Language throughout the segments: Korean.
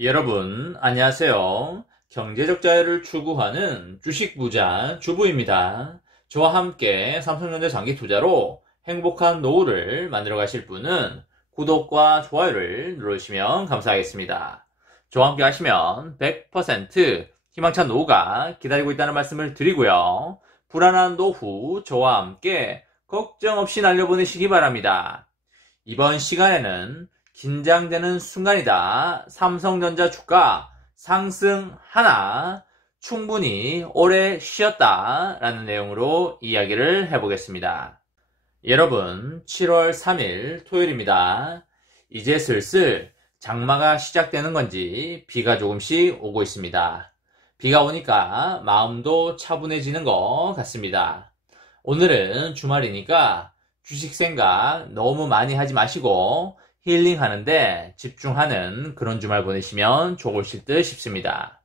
여러분, 안녕하세요. 경제적 자유를 추구하는 주식부자 주부입니다. 저와 함께 삼성전자 장기 투자로 행복한 노후를 만들어 가실 분은 구독과 좋아요를 누르시면 감사하겠습니다. 저와 함께 하시면 100% 희망찬 노후가 기다리고 있다는 말씀을 드리고요. 불안한 노후 저와 함께 걱정 없이 날려보내시기 바랍니다. 이번 시간에는 긴장되는 순간이다. 삼성전자 주가 상승하나 충분히 오래 쉬었다 라는 내용으로 이야기를 해보겠습니다. 여러분, 7월 3일 토요일입니다. 이제 슬슬 장마가 시작되는 건지 비가 조금씩 오고 있습니다. 비가 오니까 마음도 차분해지는 것 같습니다. 오늘은 주말이니까 주식 생각 너무 많이 하지 마시고 힐링하는데 집중하는 그런 주말 보내시면 좋으실 듯 싶습니다.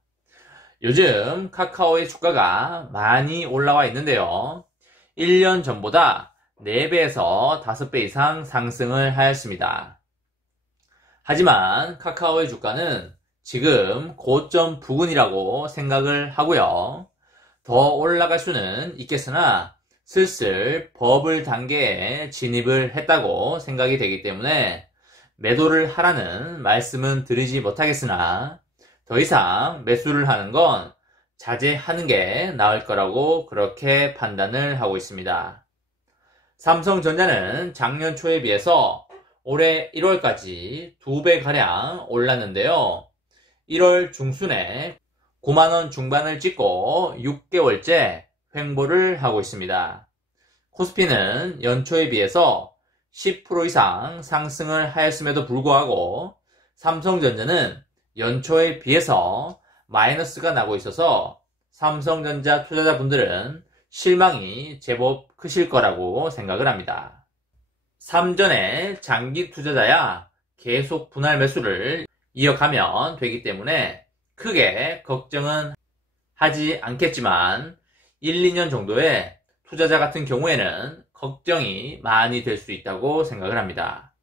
요즘 카카오의 주가가 많이 올라와 있는데요. 1년 전보다 4배에서 5배 이상 상승을 하였습니다. 하지만 카카오의 주가는 지금 고점 부근이라고 생각을 하고요. 더 올라갈 수는 있겠으나 슬슬 버블 단계에 진입을 했다고 생각이 되기 때문에 매도를 하라는 말씀은 드리지 못하겠으나 더 이상 매수를 하는 건 자제하는 게 나을 거라고 그렇게 판단을 하고 있습니다. 삼성전자는 작년 초에 비해서 올해 1월까지 2배가량 올랐는데요. 1월 중순에 9만원 중반을 찍고 6개월째 횡보를 하고 있습니다. 코스피는 연초에 비해서 10% 이상 상승을 하였음에도 불구하고 삼성전자는 연초에 비해서 마이너스가 나고 있어서 삼성전자 투자자분들은 실망이 제법 크실 거라고 생각을 합니다. 삼전의 장기 투자자야 계속 분할 매수를 이어가면 되기 때문에 크게 걱정은 하지 않겠지만 1, 2년 정도의 투자자 같은 경우에는 걱정이 많이 될 수 있다고 생각을 합니다.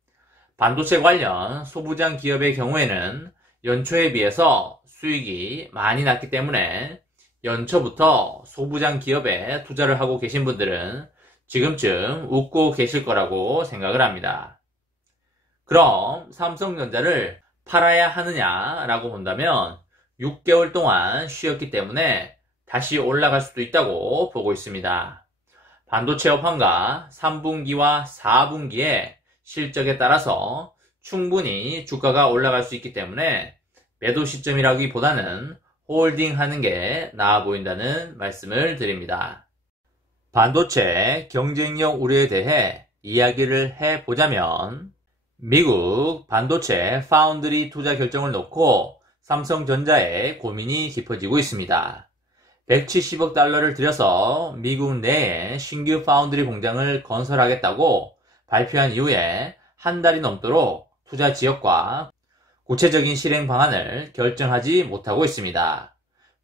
반도체 관련 소부장 기업의 경우에는 연초에 비해서 수익이 많이 났기 때문에 연초부터 소부장 기업에 투자를 하고 계신 분들은 지금쯤 웃고 계실 거라고 생각을 합니다. 그럼 삼성전자를 팔아야 하느냐라고 본다면 6개월 동안 쉬었기 때문에 다시 올라갈 수도 있다고 보고 있습니다. 반도체 업황과 3분기와 4분기의 실적에 따라서 충분히 주가가 올라갈 수 있기 때문에 매도 시점이라기보다는 홀딩하는 게 나아 보인다는 말씀을 드립니다. 반도체 경쟁력 우려에 대해 이야기를 해보자면 미국 반도체 파운드리 투자 결정을 놓고 삼성전자의 고민이 깊어지고 있습니다. 170억 달러를 들여서 미국 내에 신규 파운드리 공장을 건설하겠다고 발표한 이후에 한 달이 넘도록 투자 지역과 구체적인 실행 방안을 결정하지 못하고 있습니다.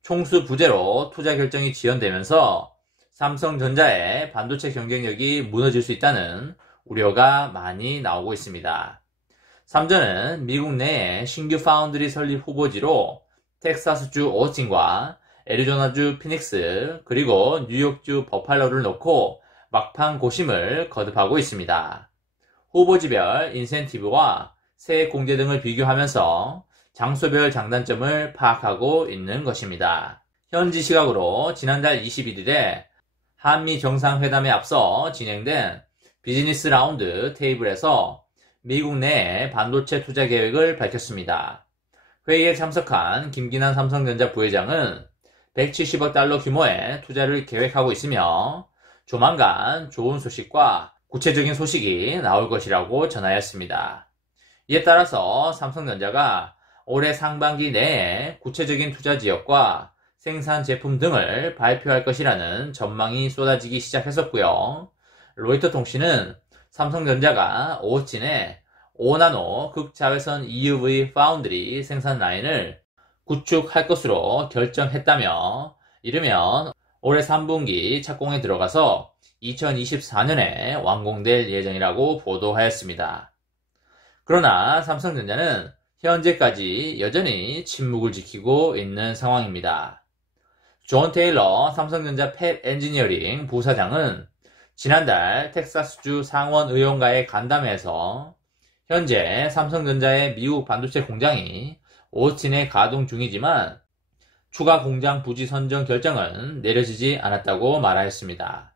총수 부재로 투자 결정이 지연되면서 삼성전자의 반도체 경쟁력이 무너질 수 있다는 우려가 많이 나오고 있습니다. 삼전은 미국 내에 신규 파운드리 설립 후보지로 텍사스주 오스틴과 애리조나주 피닉스 그리고 뉴욕주 버팔로를 놓고 막판 고심을 거듭하고 있습니다. 후보지별 인센티브와 세액 공제 등을 비교하면서 장소별 장단점을 파악하고 있는 것입니다. 현지 시각으로 지난달 21일에 한미 정상회담에 앞서 진행된 비즈니스 라운드 테이블에서 미국 내 반도체 투자 계획을 밝혔습니다. 회의에 참석한 김기난 삼성전자 부회장은 170억 달러 규모의 투자를 계획하고 있으며 조만간 좋은 소식과 구체적인 소식이 나올 것이라고 전하였습니다. 이에 따라서 삼성전자가 올해 상반기 내에 구체적인 투자 지역과 생산 제품 등을 발표할 것이라는 전망이 쏟아지기 시작했었고요. 로이터 통신은 삼성전자가 오스틴에 5나노 극자외선 EUV 파운드리 생산 라인을 구축할 것으로 결정했다며 이르면 올해 3분기 착공에 들어가서 2024년에 완공될 예정이라고 보도하였습니다. 그러나 삼성전자는 현재까지 여전히 침묵을 지키고 있는 상황입니다. 존 테일러 삼성전자 팹 엔지니어링 부사장은 지난달 텍사스주 상원의원과의 간담회에서 현재 삼성전자의 미국 반도체 공장이 오스틴에 가동 중이지만 추가 공장 부지 선정 결정은 내려지지 않았다고 말하였습니다.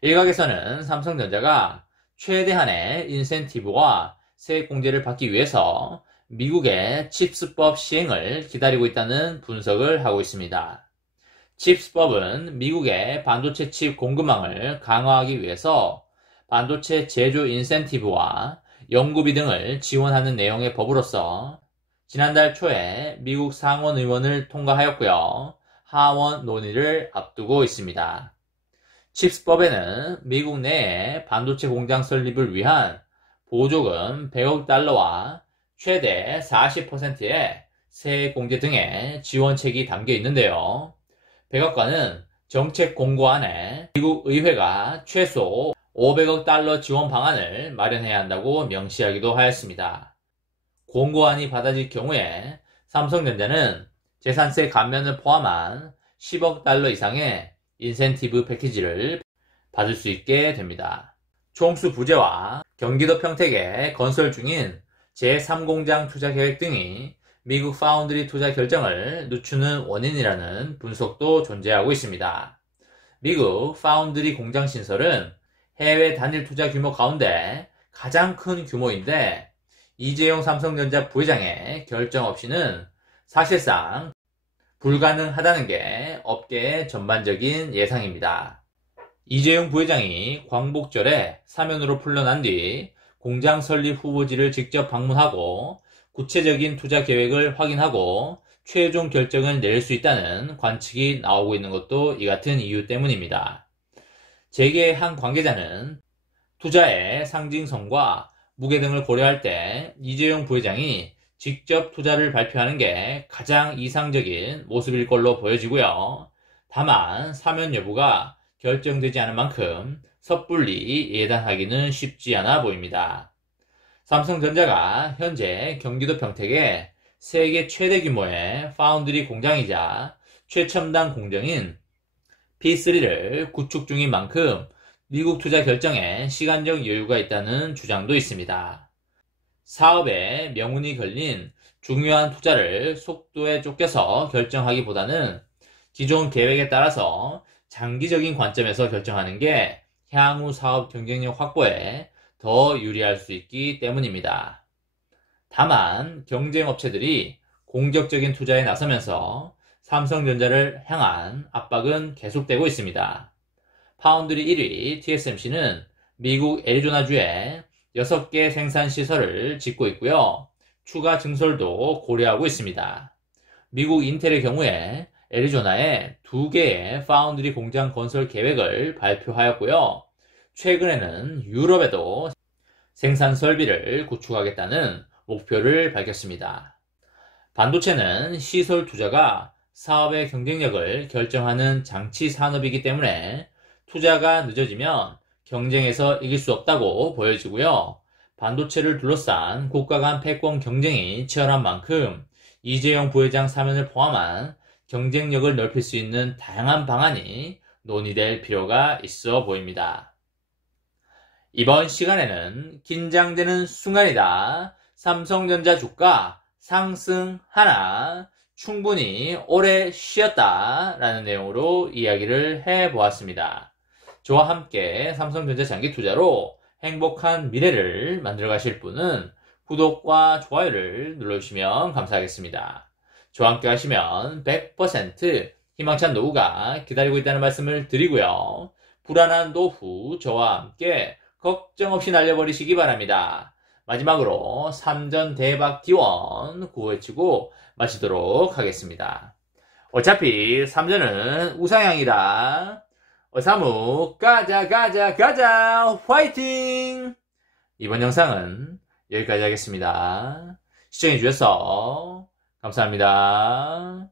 일각에서는 삼성전자가 최대한의 인센티브와 세액 공제를 받기 위해서 미국의 칩스법 시행을 기다리고 있다는 분석을 하고 있습니다. 칩스법은 미국의 반도체 칩 공급망을 강화하기 위해서 반도체 제조 인센티브와 연구비 등을 지원하는 내용의 법으로서 지난달 초에 미국 상원의원을 통과하였고요. 하원 논의를 앞두고 있습니다. 칩스법에는 미국 내에 반도체 공장 설립을 위한 보조금 100억 달러와 최대 40%의 세액 공제 등의 지원책이 담겨 있는데요. 백악관은 정책 공고안에 미국 의회가 최소 500억 달러 지원 방안을 마련해야 한다고 명시하기도 하였습니다. 공고안이 받아질 경우에 삼성전자는 재산세 감면을 포함한 10억 달러 이상의 인센티브 패키지를 받을 수 있게 됩니다. 총수 부재와 경기도 평택에 건설 중인 제3공장 투자 계획 등이 미국 파운드리 투자 결정을 늦추는 원인이라는 분석도 존재하고 있습니다. 미국 파운드리 공장 신설은 해외 단일 투자 규모 가운데 가장 큰 규모인데 이재용 삼성전자 부회장의 결정 없이는 사실상 불가능하다는 게 업계의 전반적인 예상입니다. 이재용 부회장이 광복절에 사면으로 풀려난 뒤 공장 설립 후보지를 직접 방문하고 구체적인 투자 계획을 확인하고 최종 결정을 내릴 수 있다는 관측이 나오고 있는 것도 이 같은 이유 때문입니다. 재계의 한 관계자는 투자의 상징성과 무게 등을 고려할 때 이재용 부회장이 직접 투자를 발표하는 게 가장 이상적인 모습일 걸로 보여지고요. 다만 사면 여부가 결정되지 않은 만큼 섣불리 예단하기는 쉽지 않아 보입니다. 삼성전자가 현재 경기도 평택에 세계 최대 규모의 파운드리 공장이자 최첨단 공정인 P3를 구축 중인 만큼 미국 투자 결정에 시간적 여유가 있다는 주장도 있습니다. 사업에 명운이 걸린 중요한 투자를 속도에 쫓겨서 결정하기보다는 기존 계획에 따라서 장기적인 관점에서 결정하는 게 향후 사업 경쟁력 확보에 더 유리할 수 있기 때문입니다. 다만 경쟁 업체들이 공격적인 투자에 나서면서 삼성전자를 향한 압박은 계속되고 있습니다. 파운드리 1위 TSMC는 미국 애리조나주에 6개 생산 시설을 짓고 있고요. 추가 증설도 고려하고 있습니다. 미국 인텔의 경우에 애리조나에 2개의 파운드리 공장 건설 계획을 발표하였고요. 최근에는 유럽에도 생산 설비를 구축하겠다는 목표를 밝혔습니다. 반도체는 시설 투자가 사업의 경쟁력을 결정하는 장치 산업이기 때문에 투자가 늦어지면 경쟁에서 이길 수 없다고 보여지고요. 반도체를 둘러싼 국가 간 패권 경쟁이 치열한 만큼 이재용 부회장 사면을 포함한 경쟁력을 넓힐 수 있는 다양한 방안이 논의될 필요가 있어 보입니다. 이번 시간에는 긴장되는 순간이다. 삼성전자 주가 상승하나 충분히 오래 쉬었다 라는 내용으로 이야기를 해보았습니다. 저와 함께 삼성전자 장기 투자로 행복한 미래를 만들어 가실 분은 구독과 좋아요를 눌러주시면 감사하겠습니다. 저와 함께 하시면 100% 희망찬 노후가 기다리고 있다는 말씀을 드리고요. 불안한 노후 저와 함께 걱정 없이 날려버리시기 바랍니다. 마지막으로 3전 대박 기원 구호외치고 마치도록 하겠습니다. 어차피 3전은 우상향이다. 어사무 가자 가자 가자 화이팅! 이번 영상은 여기까지 하겠습니다. 시청해주셔서 감사합니다.